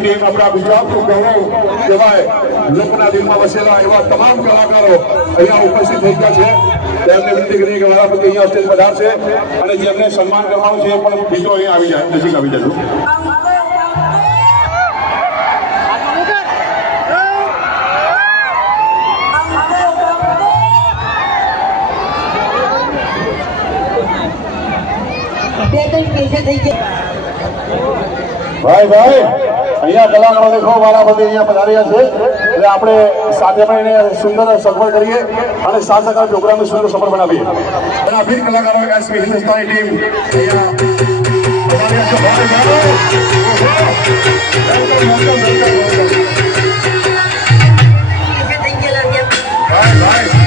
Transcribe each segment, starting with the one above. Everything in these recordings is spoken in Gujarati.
ટીમ આપણા ગુજરાતનું ગૌરવ કહેવાય. લોકોના દિલમાં વસેલા એવા તમામ કલાકારો અહીંયા ઉપસ્થિત થઈ ગયા છે. તેમને વિનંતી કરીએ કે વારાફરતી અહીંયા સ્ટેજ પધારશે અને જેમને સન્માન કરવાનું છે પણ બીજો અહીંયા આવી જાય, નજીક આવી જજો ભાઈ ભાઈ. અહીંયા કલાકારો દેખો વારાફરતી અહીંયા પધાર્યા છે. એટલે આપણે સાથે મળીને સુંદર સફળ કરીએ અને સાત ટકા પ્રોગ્રામને સુંદર સફળ બનાવીએ. અને વીર કલાકારો હિન્દુસ્તાની ટીમ અહીંયા Bye, છે.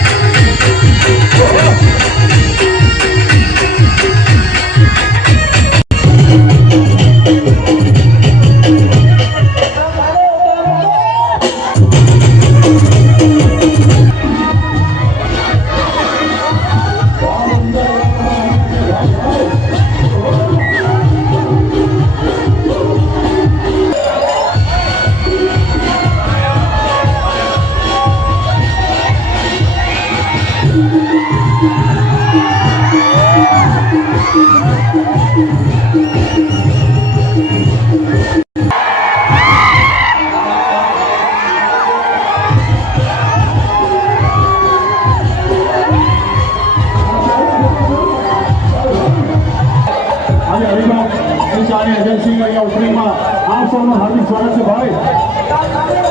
સંચારી એજન્સી અહીંયા ઉતરીમાં આપ સૌનું હાર્દિક સ્વાગત છે ભાઈ.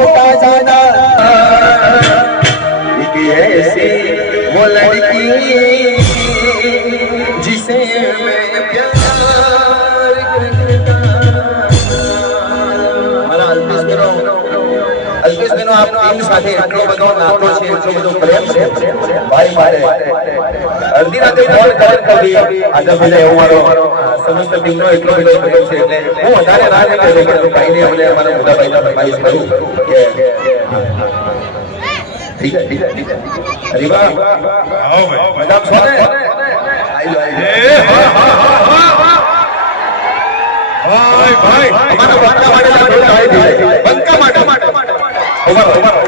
મોટા જાના સાથે એટલો બધો નાતો છે એટલો બધો પ્રેમ છે. ભાઈ મારે અડધી રાતે ફોન કર કરી આજે મને એવું મારો સમસ્ત ટીમનો એટલો બધો પ્રેમ છે એટલે હું વધારે રાહ નહીં કહેતો પણ ભાઈને અમને અમારા મોટા ભાઈના ભાઈ કરું કે ઠીક છે ઠીક. છે ઠીક છે હરીબા મજામાં છો ને આઈ લો આઈ લો અમારા બંકા દીધા. બંકા માટે. ઊભા ઊભા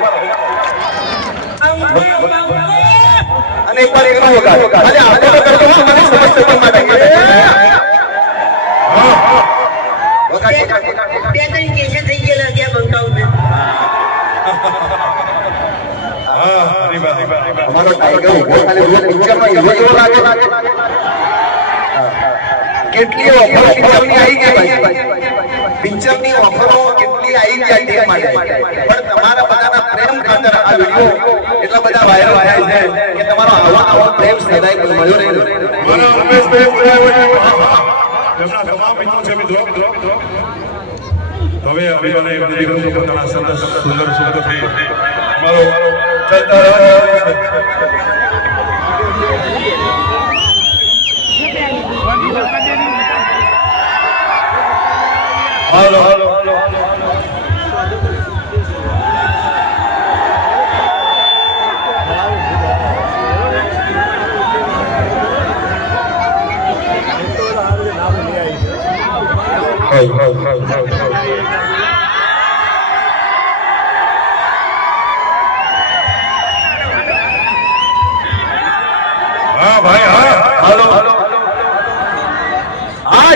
પણ માટે વગાડ, વગાડ, વગાડ, વગાડ. બે ત્રણ પૈસા થઈ ગયેલા છે આ બંકાઉને અમારો ટાઈગર ઉભો ખાલી રોજ પિક્ચરમાં હીરો જેવો લાગે કેટલી ઓફરો પિક્ચરની આવી ગઈ ભાઈ પિક્ચરની ઓફરો કેટલી આવી ગઈ ટીમ માટે પણ તમારા બધાના પ્રેમ ખાતર આ વીડિયો એટલા બધા વાયરલ થાય છે કે તમારો આવો આવો પ્રેમ સદાય મળ્યો રહે મારા ઉમેશભાઈ બોલાવ્યો છે. તેમના તમામ મિત્રો છે, મિત્રો. હવે હવે મને એમની દીકરો પોતાના સરસ સુંદર શબ્દોથી મારો ચાલતા રહે. હાલો હાલો.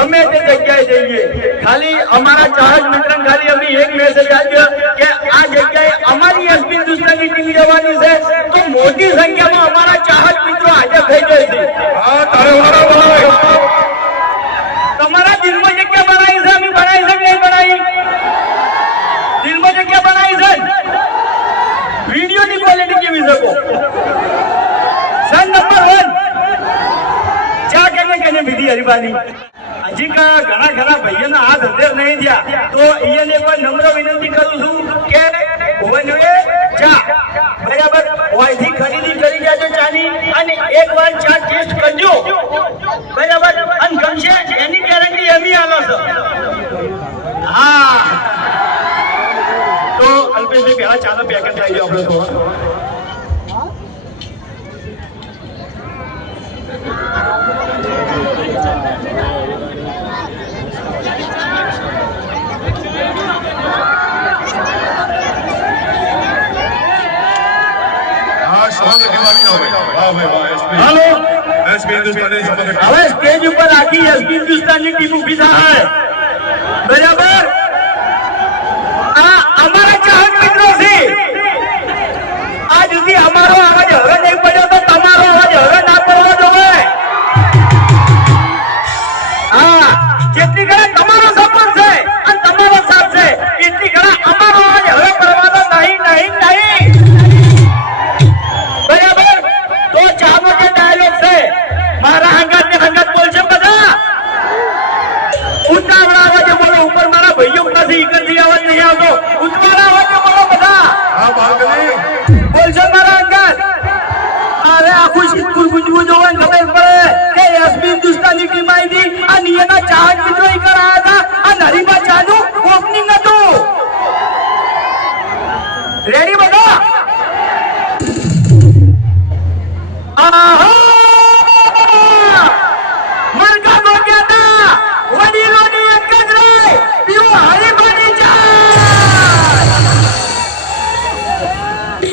ગમે તે જગ્યાએ જઈએ ખાલી અમારા ચાહક મિત્ર ખાલી અમે એક મેસેજ આપ્યો કે આ જગ્યાએ અમારી એસપી હિન્દુસ્તાની ટીમ જવાની છે તો મોટી સંખ્યામાં અમારા ચાહક મિત્રો હાજર થઈ જાય છે તમારા દિલમાં જગ્યા બનાવી છે અમે બનાવી છે કે નહીં બનાવી દિલમાં જગ્યા બનાવી છે વિડીયોની ક્વોલિટી કેવી શકો સન નંબર વન ચા કેને કેને વિધિ હરિભાની હજી કા ઘણા ઘણા હાથ નહીં થયા તો એને પણ નમ્ર વિનંતી કરું છું કે ઓયથી ખરીદી કરી જાજો ચાની અને એક વાર ચા ટેસ્ટ કરજો. બરાબર. અને ગમશે એની ગેરંટી એમી આલો છો. હા. તો અલ્પેશભાઈ, પહેલા ચાનો પેકેટ લઈ ગયો આપણે થોડો હા સમગ્ર કહેવાની ન હોય વાહ ભાઈ વાહ એસપી હાલો. એસપી હિન્દુસ્તાની સમગ્ર હવે સ્ટેજ ઉપર આખી એસપી હિન્દુસ્તાનની ટીમ ઊભી થાય. અરે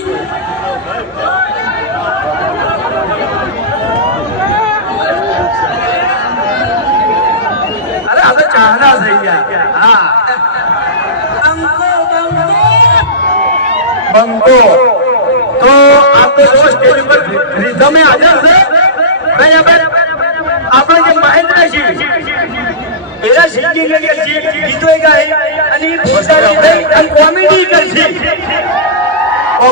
આ તો ચાહના થઈ ગયા હા બંકો તો આ તો જો સ્ટેજ ઉપર રિધમે હાજર છે બરાબર આપણે જે મહેન્દ્રસિંહ એના સિંગિંગ કરશે ગીતો ગાય અને પોતાની થઈ અને કોમેડી કરશે અ,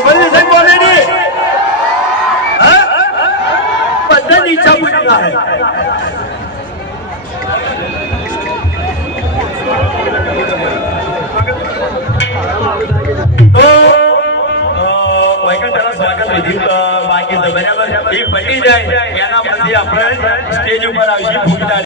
સ્વાગત વિધિ બાકી છે બરાબર. એ પટી જાય એના પછી આપણે સ્ટેજ ઉપર આવીશું ફૂટતા